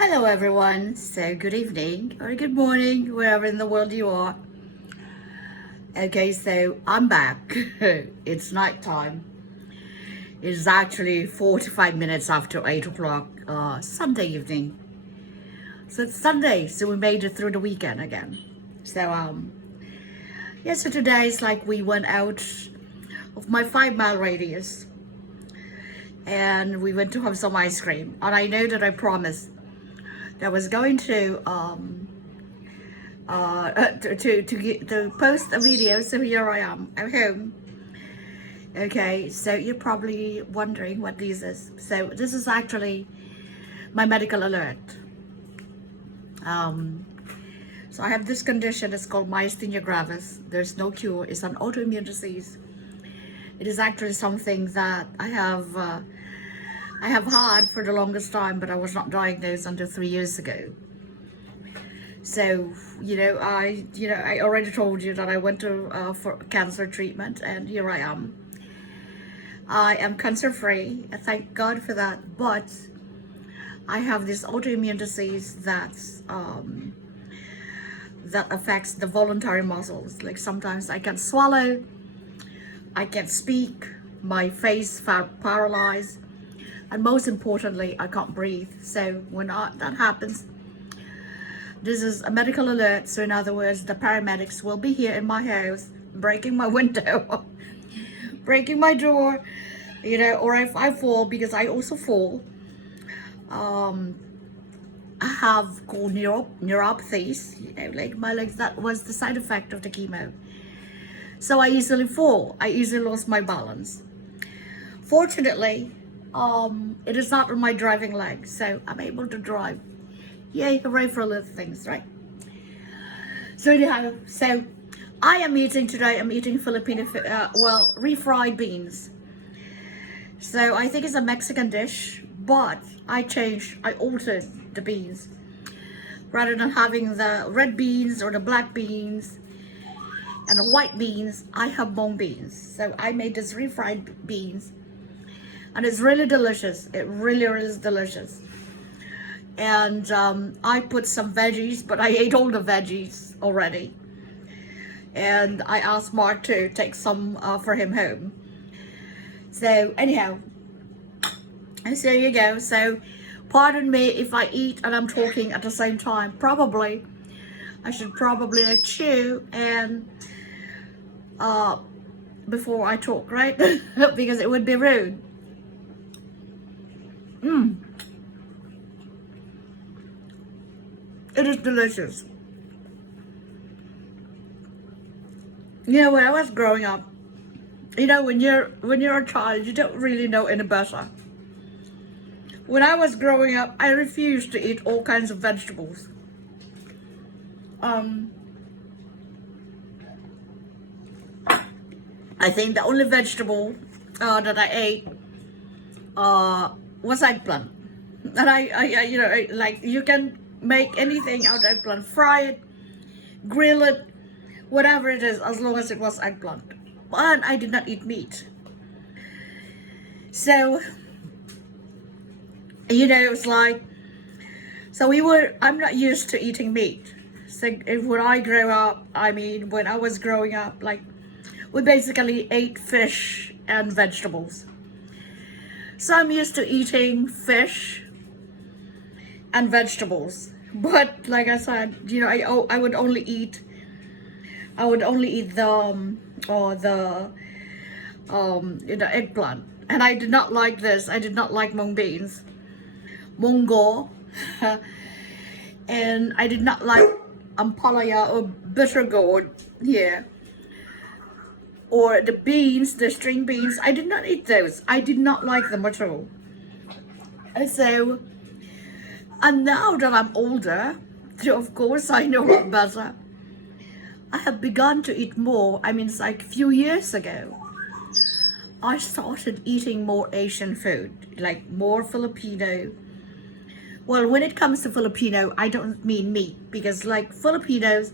Hello everyone, so good evening or good morning wherever in the world you are. Okay, so I'm back. It's night time. It's actually 45 minutes after 8 o'clock Sunday evening. So it's Sunday, so we made it through the weekend again. So yeah, so today is like we went out of my 5 mile radius and we went to have some ice cream. And I know that I promised that I was going to post a video. So here I am at home. Okay, so you're probably wondering what this is. So this is actually my medical alert. So I have this condition. It's called myasthenia gravis. There's no cure. It's an autoimmune disease. It is actually something that I have had for the longest time, but I was not diagnosed until 3 years ago. So, I already told you that I went to for cancer treatment, and here I am. I am cancer free. Thank God for that. But I have this autoimmune disease that affects the voluntary muscles. Like sometimes I can't swallow, I can't speak, my face paralyzed, and most importantly, I can't breathe. So when that happens, this is a medical alert. So in other words, the paramedics will be here in my house, breaking my window, breaking my door, or if I fall, because I also fall. I have called neuropathies, like my legs. That was the side effect of the chemo. So I easily fall. I easily lost my balance. Fortunately, it is not on my driving leg, so I'm able to drive. Yay, hooray for little things, right? So anyhow, so I am eating today. I'm eating Filipino, refried beans. So I think it's a Mexican dish, but I altered the beans. Rather than having the red beans or the black beans and the white beans, I have mung beans. So I made this refried beans, and it's really delicious. It really is delicious. And I put some veggies, but I ate all the veggies already. And I asked Mark to take some for him home. So anyhow, and so you go. So pardon me if I eat and I'm talking at the same time. Probably I should probably like chew and before I talk, right? Because it would be rude. It is delicious. When I was growing up, when you're a child, you don't really know any better. When I was growing up, I refused to eat all kinds of vegetables. I think the only vegetable that I ate was eggplant. And like you can make anything out of eggplant, fry it, grill it, whatever it is, as long as it was eggplant. But I did not eat meat. So, it's like, I'm not used to eating meat. So when I grew up, when I was growing up, like, we basically ate fish and vegetables. So I'm used to eating fish and vegetables. But like I said, I would only eat the eggplant. And I did not like this. I did not like mung beans, mungo, and I did not like ampalaya or bitter gourd here. Or the beans, the string beans. I did not eat those. I did not like them at all. And now that I'm older, so of course I know what better. I have begun to eat more. It's like a few years ago, I started eating more Asian food, like more Filipino. Well, when it comes to Filipino, I don't mean meat, because like Filipinos,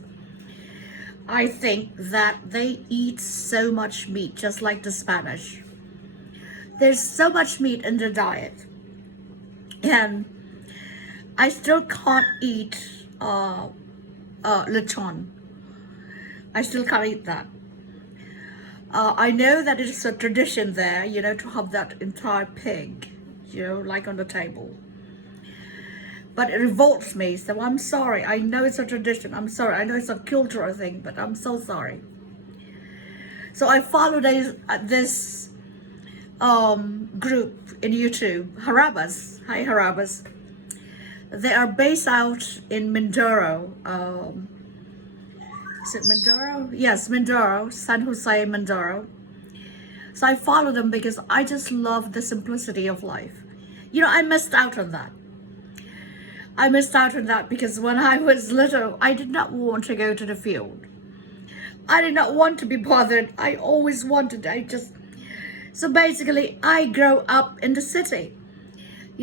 I think that they eat so much meat, just like the Spanish. There's so much meat in their diet. And I still can't eat lechon. I still can't eat that. I know that it's a tradition there, to have that entire pig, like on the table. But it revolts me, so I'm sorry. I know it's a tradition. I'm sorry. I know it's a cultural thing, but I'm so sorry. So I follow this group in YouTube, Harabas. Hi, Harabas. They are based out in Mindoro. Is it Mindoro? Yes, Mindoro, San Jose, Mindoro. So I follow them because I just love the simplicity of life. I missed out on that. I missed out on that because when I was little, I did not want to go to the field. I did not want to be bothered. I always wanted, so basically I grew up in the city.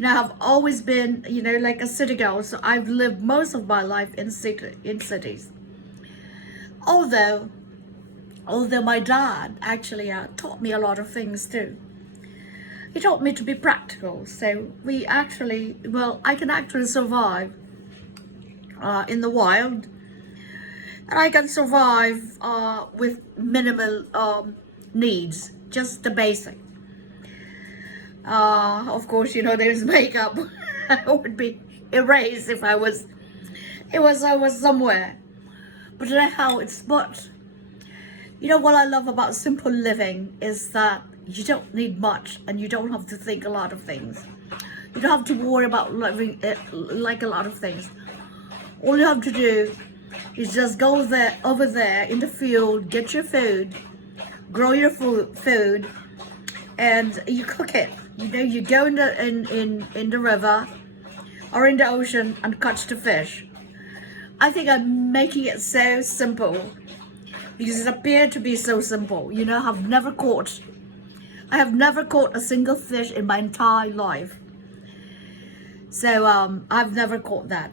I've always been, like a city girl. So I've lived most of my life in cities. Although my dad actually taught me a lot of things too. He taught me to be practical. So I can actually survive in the wild. And I can survive with minimal needs, just the basic. Of course, there's makeup. I would be erased if I was somewhere. But anyhow, what I love about simple living is that you don't need much and you don't have to think a lot of things. You don't have to worry about living like a lot of things. All you have to do is just go over there in the field, get your food, grow your food, and you cook it. You go in the river or in the ocean and catch the fish. I think I'm making it so simple because it appeared to be so simple. I have never caught a single fish in my entire life. So I've never caught that.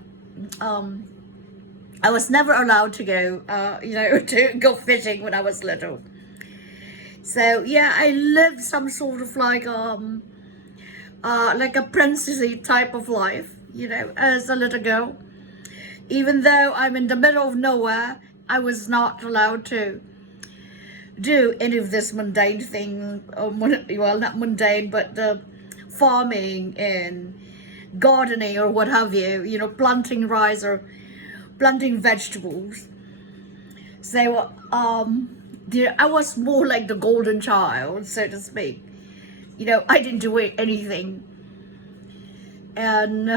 I was never allowed to go, to go fishing when I was little. So yeah, I lived some sort of like a princessy type of life, as a little girl. Even though I'm in the middle of nowhere, I was not allowed to do any of this mundane thing. Well, not mundane, but the farming and gardening or what have you. Planting rice or planting vegetables. So I was more like the golden child, so to speak. I didn't do anything. And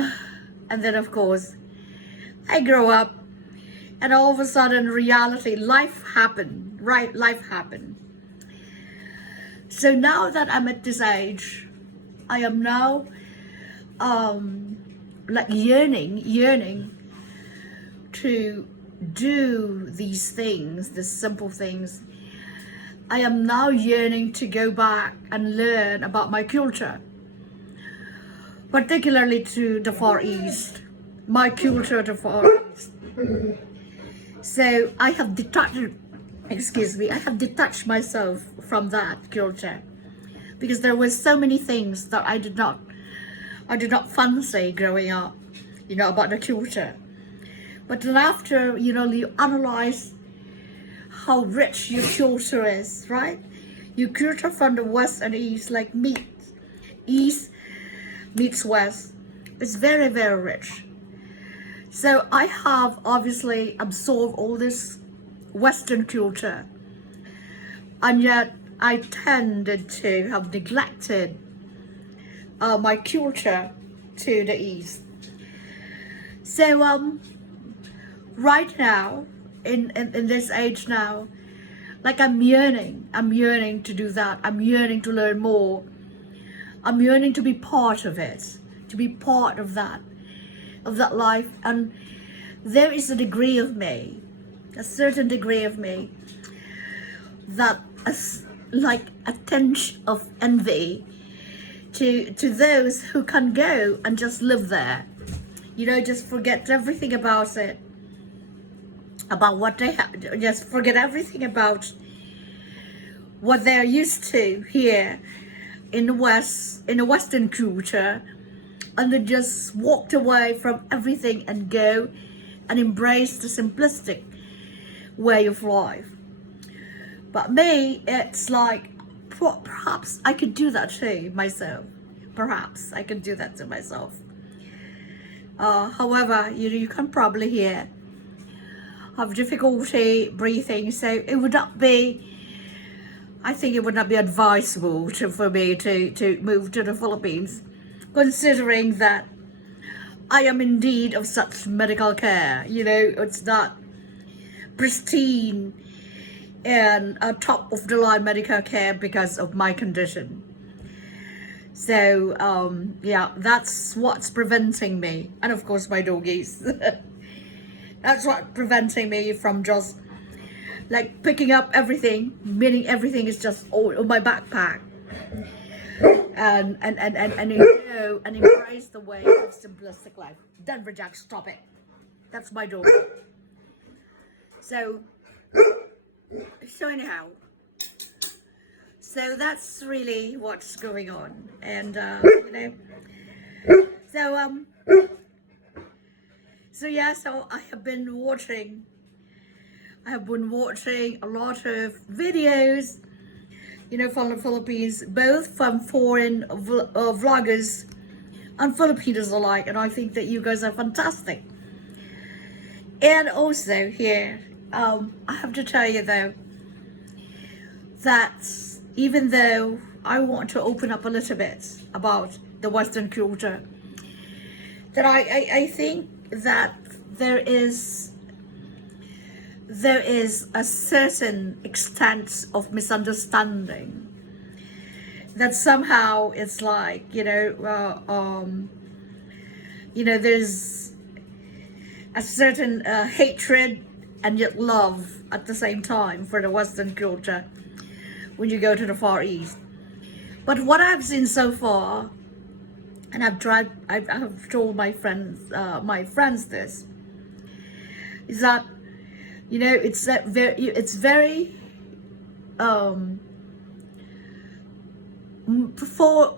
then of course I grew up, and all of a sudden reality, life happened, right? Life happened. So now that I'm at this age, I am now like yearning to do these things, the simple things. I am now yearning to go back and learn about my culture, particularly to the Far East, my culture to Far East. So I have detached myself from that culture because there were so many things that I did not fancy growing up, about the culture. But then after, you analyze how rich your culture is, right? Your culture from the West and East, like East meets West. It's very, very rich. So I have obviously absorbed all this Western culture, and yet I tended to have neglected my culture to the East. So right now, in this age now, like I'm yearning to do that. I'm yearning to learn more. I'm yearning to be part of it, to be part of that life. And there is a degree of me, a certain degree of me, that like a tinge of envy to those who can go and just live there, just forget everything about it, about what they have, just forget everything about what they're used to here in the West, in the Western culture, and then just walked away from everything and go and embrace the simplistic way of life. But me, it's like, perhaps I could do that too myself. Perhaps I could do that to myself. However, you can probably hear have difficulty breathing, so it would not be, I think it would not be advisable for me to move to the Philippines, considering that I am in need of such medical care. It's not pristine and top of the line medical care because of my condition. So yeah, that's what's preventing me, and of course my doggies. That's what's preventing me from just like picking up everything, meaning everything is just all in my backpack, and and embrace the way of simplistic life. Denver Jack, stop it. That's my dog. So anyhow, so that's really what's going on, and so yeah, so I have been watching a lot of videos, from the Philippines, both from foreign vloggers and Filipinos alike, and I think that you guys are fantastic. And also here, I have to tell you though, that even though I want to open up a little bit about the Western culture, that I think that there is a certain extent of misunderstanding, that somehow it's like, there's a certain hatred and yet love at the same time for the Western culture when you go to the Far East. But what I've seen so far, and I've told my friends this, is that it's very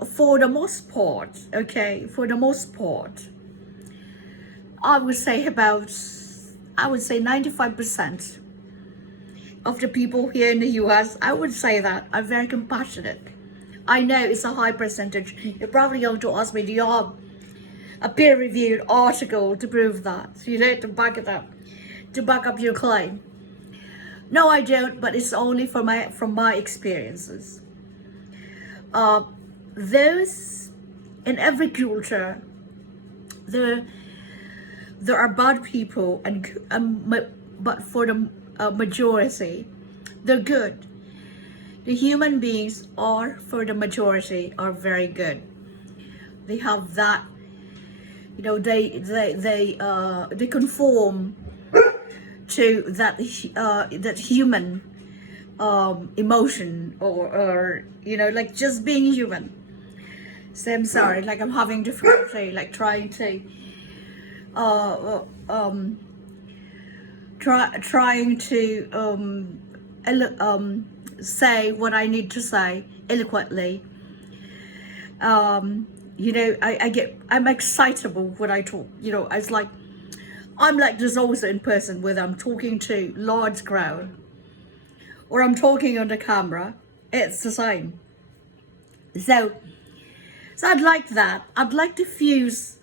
for the most part, okay, for the most part, I would say 95% of the people here in the US, I would say that are very compassionate. I know it's a high percentage. You're probably going to ask me, do you have a peer-reviewed article to prove that? To back it up, to back up your claim? No, I don't, but it's only from my experiences. Those in every culture, there are bad people, but for the majority, they're good. The human beings are, for the majority, are very good. They have that, they conform to that human emotion, or like just being human. So I'm sorry, like I'm having difficulty, like trying to trying to say what I need to say eloquently. I'm excitable when I talk. It's like I'm like this also in person, whether I'm talking to large crowd or I'm talking on the camera. It's the same. So I'd like that. I'd like to fuse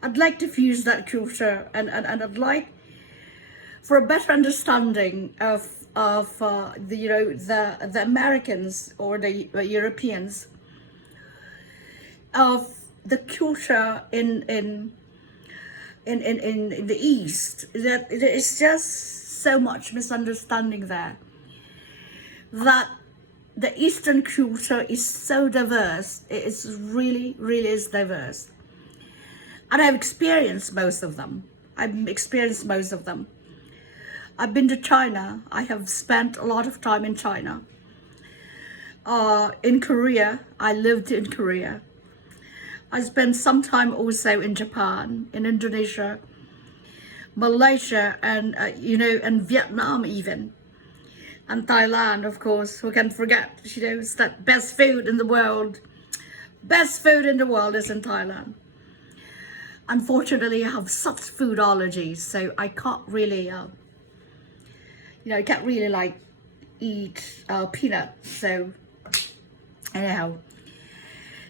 that culture, and I'd like for a better understanding of the Americans or the Europeans, of the culture in the East. That it's just so much misunderstanding there, that the Eastern culture is so diverse. It's really is diverse, and I've experienced most of them. I've been to China. I have spent a lot of time in China. In Korea, I lived in Korea. I spent some time also in Japan, in Indonesia, Malaysia, and and Vietnam even, and Thailand, of course. Who can forget? It's that best food in the world. Best food in the world is in Thailand. unfortunately I have such food allergies, so I can't really, I can't really like eat peanuts. So anyhow,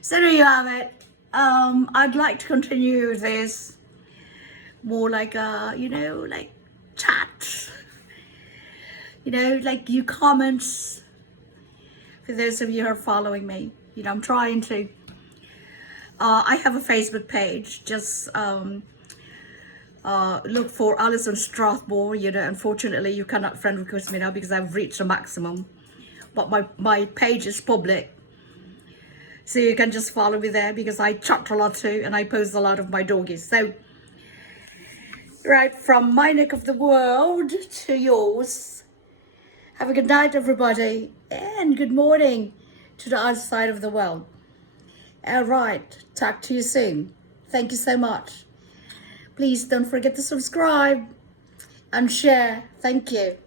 so there you have it. I'd like to continue this more like like chat, like you comments for those of you who are following me. I'm trying to, I have a Facebook page, just look for Alison Strathmore. Unfortunately you cannot friend request me now because I've reached the maximum, but my page is public, so you can just follow me there because I chat a lot too and I post a lot of my doggies. So right from my neck of the world to yours, have a good night everybody, and good morning to the other side of the world. All right, talk to you soon. Thank you so much. Please don't forget to subscribe and share. Thank you.